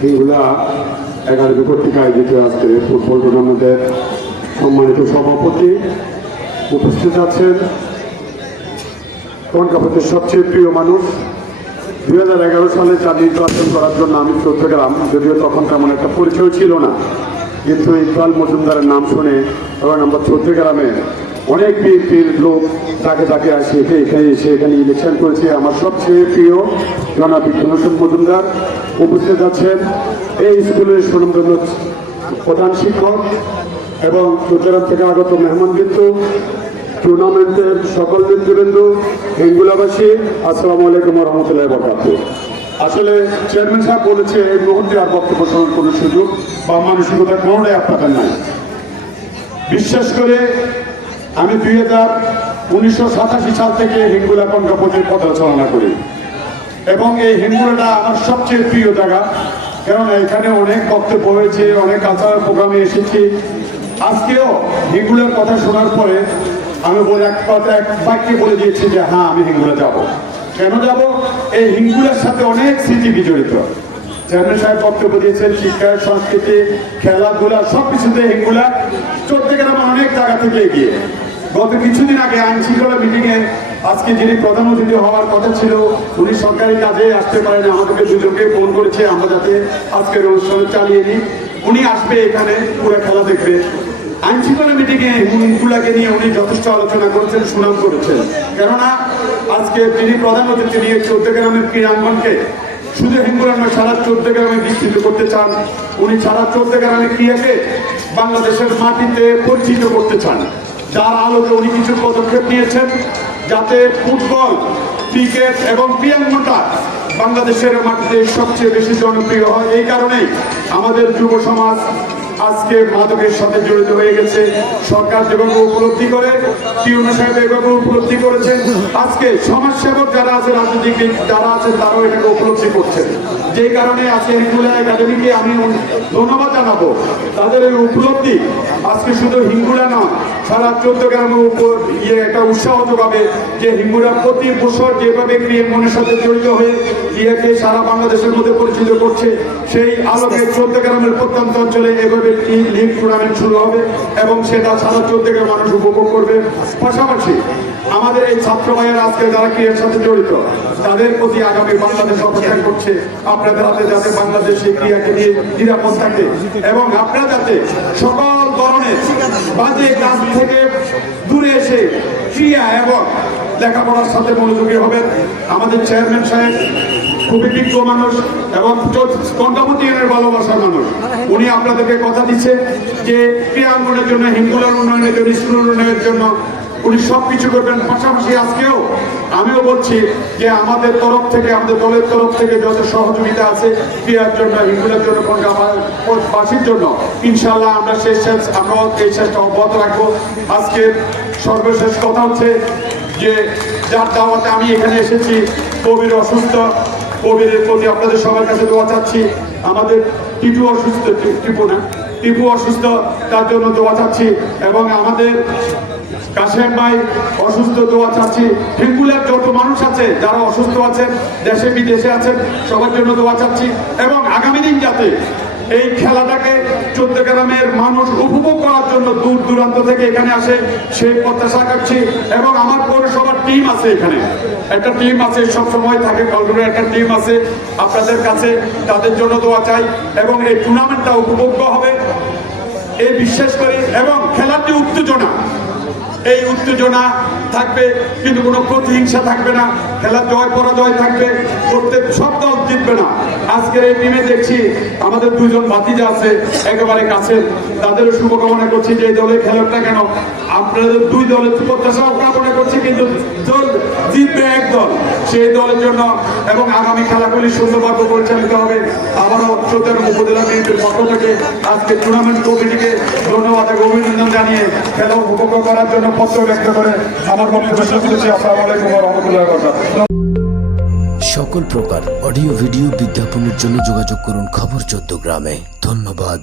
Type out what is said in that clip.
হিঙ্গুলা academy কর্তৃক আয়োজিত আজকে ফুটবল টুর্নামেন্টের সম্মানিত সভাপতি উপস্থিত আছেন কনকাপতির সবচেয়ে প্রিয় মানুষ। 2011 সালে চার নির্বাচন করার জন্য আমি চট্টগ্রাম, যদিও তখন তেমন একটা পরিচয় ছিল না, কিন্তু ইকবাল মজুমদারের নাম শুনে এবং আমরা চট্টগ্রামে অনেক বিএনপির লোক তাকে তাকে আসে এখানে এসে এখানে ইলেকশন করেছে। আমার সবচেয়ে প্রিয় জনাব ইকবাল হোসেন মজুমদার উপস্থিত আছেন, এই স্কুলের সুনামধন্য প্রধান শিক্ষক এবং চট্টগ্রাম থেকে আগত মেহমানবৃন্দ, টুর্নামেন্টের সকল নেতৃবৃন্দ, হিঙ্গুলাবাসী, আসসালামু আলাইকুম রহমতুল্লাহ বরকাতুহ। আসলে চেয়ারম্যান সাহেব বলেছে এই মুহূর্তে আর বক্তব্য শোনার কোনো সুযোগ বা মানসিকতা কোনোটাই আপনাদের নাই। বিশেষ করে আমি 1987 সাল থেকে হিঙ্গুলা কনকাপতির পদচারণা করি এবং এই হিঙ্গুলাটা আমার সবচেয়ে প্রিয় জায়গা, কারণ এখানে অনেক বক্তব্য হয়েছে, অনেক কালচারাল প্রোগ্রামে এসেছি। আজকেও হিঙ্গুলার কথা শোনার পরে আমি এক বাক্যে বলে দিয়েছি যে হ্যাঁ, আমি হিঙ্গুলা যাব। কেন যাব? এই হিঙ্গুলার সাথে অনেক স্মৃতি বিজড়িত। চেয়ারম্যান সাহেব বক্তব্য দিয়েছেন শিক্ষা, সংস্কৃতি, খেলাধুলা সবকিছুতে হিঙ্গুলা চট্টগ্রামে অনেক জায়গা থেকে এগিয়ে। গত কিছুদিন আগে আইন শৃঙ্খলা মিটিংয়ে আজকে যিনি প্রধান অতিথি হওয়ার কথা ছিল, উনি সরকারি কাজে আসতে পারেন, আমাদেরকে দুজনকে ফোন করেছে আমরা যাতে আজকের অনুষ্ঠানে চালিয়ে নিই। উনি আসবে, এখানে পুরো খেলা দেখবে। আইন শৃঙ্খলা মিটিংয়ে হিঙ্গুলাকে নিয়ে উনি যথেষ্ট আলোচনা করেছেন, সুনাম করেছেন। কেননা আজকে তিনি প্রধান অতিথি নিয়ে চট্টগ্রামের ক্রীড়াঙ্গনকে শুধু হিঙ্গুলা নয়, সারা চট্টগ্রামে বিস্তৃত করতে চান। উনি সারা চট্টগ্রামের ক্রীড়াকে বাংলাদেশের মাটিতে পরিচিত করতে চান, যার আলোকে উনি কিছু পদক্ষেপ নিয়েছেন যাতে ফুটবল, ক্রিকেট এবং ক্রীড়াঙ্গনটা বাংলাদেশের মাটিতে সবচেয়ে বেশি জনপ্রিয় হয়। এই কারণেই আমাদের যুব সমাজ আজকে মাদকের সাথে জড়িত হয়ে গেছে। সরকার যেভাবে উপলব্ধি করে, টিউনো সাহেব এভাবে উপলব্ধি করেছেন, আজকে সমাজসেবক যারা আছে, রাজনীতিবিদ যারা আছেন, তারাও এটাকে উপলব্ধি করছেন। যেই কারণে আজকে হিঙ্গুলা একাডেমিকে আমি ধন্যবাদ জানাবো। তাদের এই উপলব্ধি আজকে শুধু হিঙ্গুলা নয়, সারা চট্টগ্রামের উপর একটা উৎসাহ যোগাবে যে হিঙ্গুলা প্রতি বছর যেভাবে ক্রীড়াঙ্গনের সাথে জড়িত হয়ে ইয়েকে সারা বাংলাদেশের মধ্যে পরিচিত করছে, সেই আলোকে চট্টগ্রামের প্রত্যন্ত অঞ্চলে এভাবে লিগ টুর্নামেন্ট শুরু হবে এবং সেটা সারা চট্টগ্রামের মানুষ উপভোগ করবে। পাশাপাশি আমাদের এই ছাত্র ভাইয়েরা আজকে যারা ক্রীড়ার সাথে জড়িত, তাদের প্রতি আগামী বাংলাদেশ অপেক্ষা করছে আপনাদের হাতে, যাতে বাংলাদেশ এই ক্রীড়াকে নিয়ে নিরাপদ থাকে এবং আপনারা যাতে সকল ধরনের বাজে কাজ থেকে দূরে এসে ক্রীড়া এবং লেখাপড়ার সাথে মনোযোগী হবেন। আমাদের চেয়ারম্যান সাহেব খুবই বিজ্ঞ মানুষ এবং কনকাপতি ভালোবাসার মানুষ। উনি আপনাদেরকে কথা দিচ্ছে যে ক্রীড়াঙ্গনের জন্য, হিঙ্গুলার উন্নয়নের জন্য, স্কুল উন্নয়নের জন্য উনি সবকিছু করবেন। পাশাপাশি আজকেও আমিও বলছি যে আমাদের তরফ থেকে, আমাদের দলের তরফ থেকে যত সহযোগিতা আছে ক্রীড়ার জন্য, হিঙ্গুলার জন্য, কনকাপাতির জন্য, ইনশাল্লাহ আমরা আমরাও এই চেষ্টা অব্যাহত রাখবো। আজকের সর্বশেষ কথা হচ্ছে যে যার দাওয়াতে আমি এখানে এসেছি, কবির অসুস্থ, কবিরের প্রতি আপনাদের সবার কাছে দোয়া চাচ্ছি। আমাদের টিপু অসুস্থ, টিপু অসুস্থ, তার জন্য দোয়া চাচ্ছি এবং আমাদের কাশেম ভাই অসুস্থ, দোয়া চাচ্ছি। হিঙ্গুলার যত মানুষ আছে যারা অসুস্থ আছেন, দেশে বিদেশে আছেন, সবার জন্য দোয়া চাচ্ছি এবং আগামী দিন যাতে এই খেলাটাকে চট্টগ্রামের মানুষ উপভোগ করার জন্য দূর দূরান্ত থেকে এখানে আসে, সেই প্রত্যাশা করছি। এবং আমার পৌরসভার টিম আছে, এখানে একটা টিম আছে, সবসময় থাকে, কলকাতার একটা টিম আছে আপনাদের কাছে, তাদের জন্য দোয়া চাই এবং এই টুর্নামেন্টটা উপভোগ্য হবে এই বিশ্বাস করি। এবং খেলার যে উত্তেজনা, এই উত্তেজনা থাকবে, কিন্তু কোনো প্রতিহিংসা থাকবে না। খেলা জয় পরাজয় থাকবে, প্রত্যেক সব দল জিতবে না। আজকের এই টিমে দেখছি আমাদের দুজন ভাতিজা আছে একেবারে কাছে, তাদেরও শুভকামনা করছি যে এই দলে খেলোক না কেন, আপনাদের দুই দলের প্রত্যাশাও কামনা করছি, কিন্তু দল জিতবে এক দল, সেই দলের জন্য এবং আগামী খেলাগুলি সুন্দরভাবে পরিচালিত হবে। আবারও চট্টগ্রাম উপজেলা বিএনপির পক্ষ থেকে আজকে টুর্নামেন্ট কমিটিকে ধন্যবাদ এবং অভিনন্দন জানিয়ে খেলা উপভোগ করার জন্য পত্র ব্যক্ত করে আমার বক্তব্য শেষ করছি। আসসালামু আলাইকুম ওয়া রাহমাতুল্লাহি ওয়া বারাকাতুহু। সকল প্রকার অডিও ভিডিও বিজ্ঞাপনের জন্য যোগাযোগ করুন খবর চট্টগ্রামে। ধন্যবাদ।